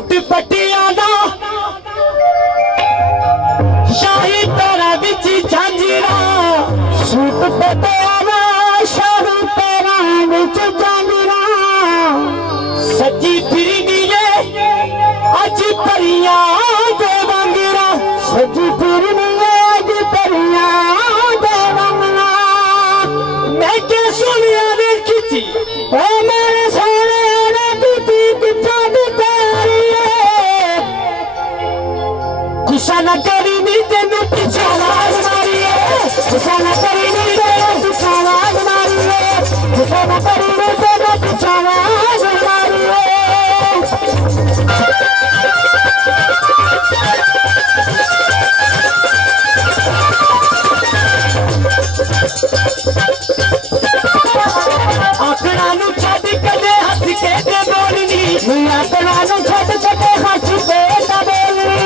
suit Patiala शाही para बिच झांजरा suit Patiala शाही para बिच झांजरा सजी फिरनी अज परियां दे वांगरा सजी फिरनी अज परियां दे वांगरा मैं क्या सुनिया रे किती ओ मेरे सोने ने किती किथा दी तारी गुस्सा न करी नी तेनू पिछा आवाज मारी गुस्सा न करी नी तेनू पिछा आवाज मारी गुस्सा न करी नी तेनू पिछा आवाज मारी आकड़ा नू छड्ड कदे हंस के ते बोलनी आकड़ा नू छड्ड छड्डे हंस के ते बोलनी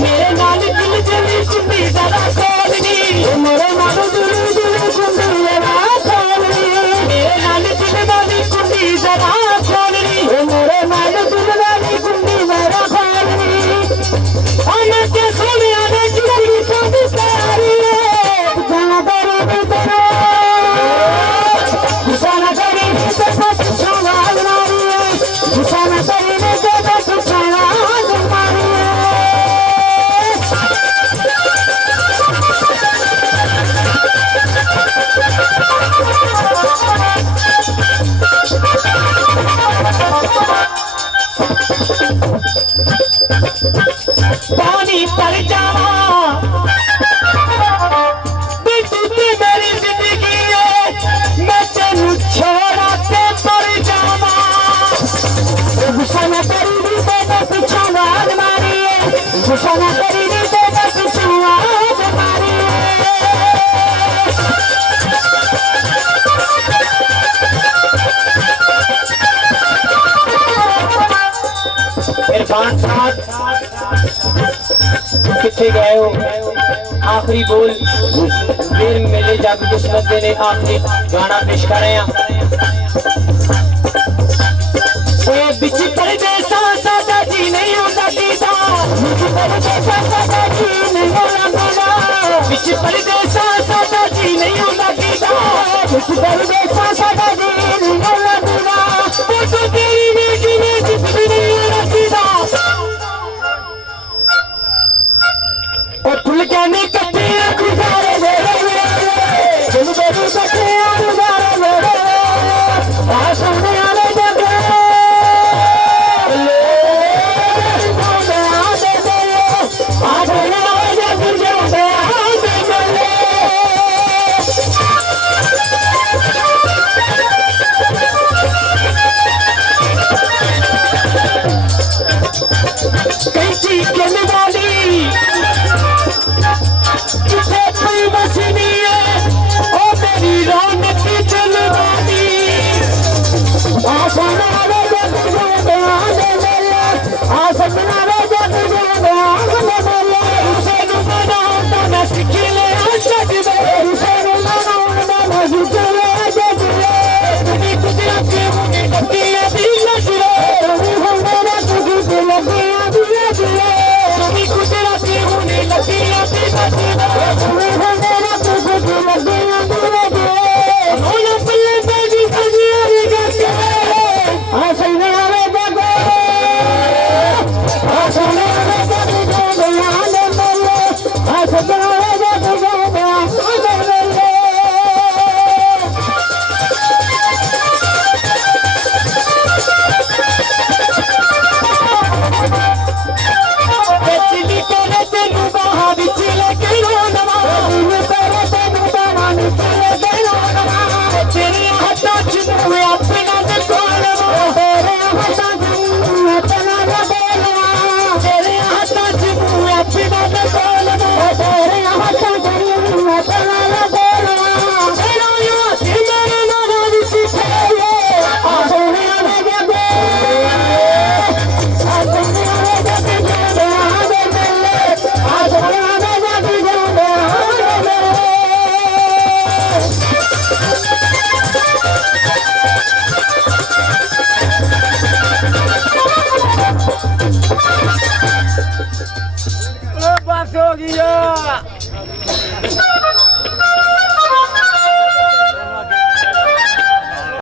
मेरे नाल दिल जली कुंडी जरा खोलनी मेरे नाल दिल जली कुंडी जरा खोलनी मेरे नाल दिल जली कुंडी जरा खोलनी मेरे नाल दिल जली कुंडी जरा खोलनी आने के सोनिया ने जिंदगी सादी सारी जाना तेरे तेरे गुस्सा न करी तेरे पिछा आवाज मारी गुस्सा न करी तेरे पिछा आवाज मारी पानी पर जावा तू मेरी जिंदगी है मैं तेनू छोड़ा ते पर जावा गुस्सा न करी तेरे पिछा आवाज मारी गुस्सा न करी तेरे पिछा आवाज मारी इरफान साहब किथे गए हो आखिरी बोल फिर मेले जग किस्मत दे ने आखिरी गाना पेश कर रहे हैं ए बिच परदेसा सादा जी नहीं होता कीदा बिच परदेसा सादा जी नहीं होता कीदा बिच परदेसा सादा जी नहीं होता कीदा बिच परदेसा सादा जी नहीं होता कीदा तो तेरी बेटी ने जिंदगी नहीं रखीदा ओ फुल कहने कट्टे गुजारे ले दिल बेबी कट्टे गुजारे ले आ सामने आले जग कैसी कहने वाली जिसे कोई बसनी है ओ मेरी रौनक चलवानी आसमान आवे जग आने मेरे आसमान आवे जग आने मेरे उसे मनाना न सिखले जग में उसे मनाना न सिखले जग में तुझे गुजराती होने लगी दिल नजरे होने लगी दिल लगी तुझे गुजराती होने लगी दिल नजरे ਹੋ ਗਈ ਆ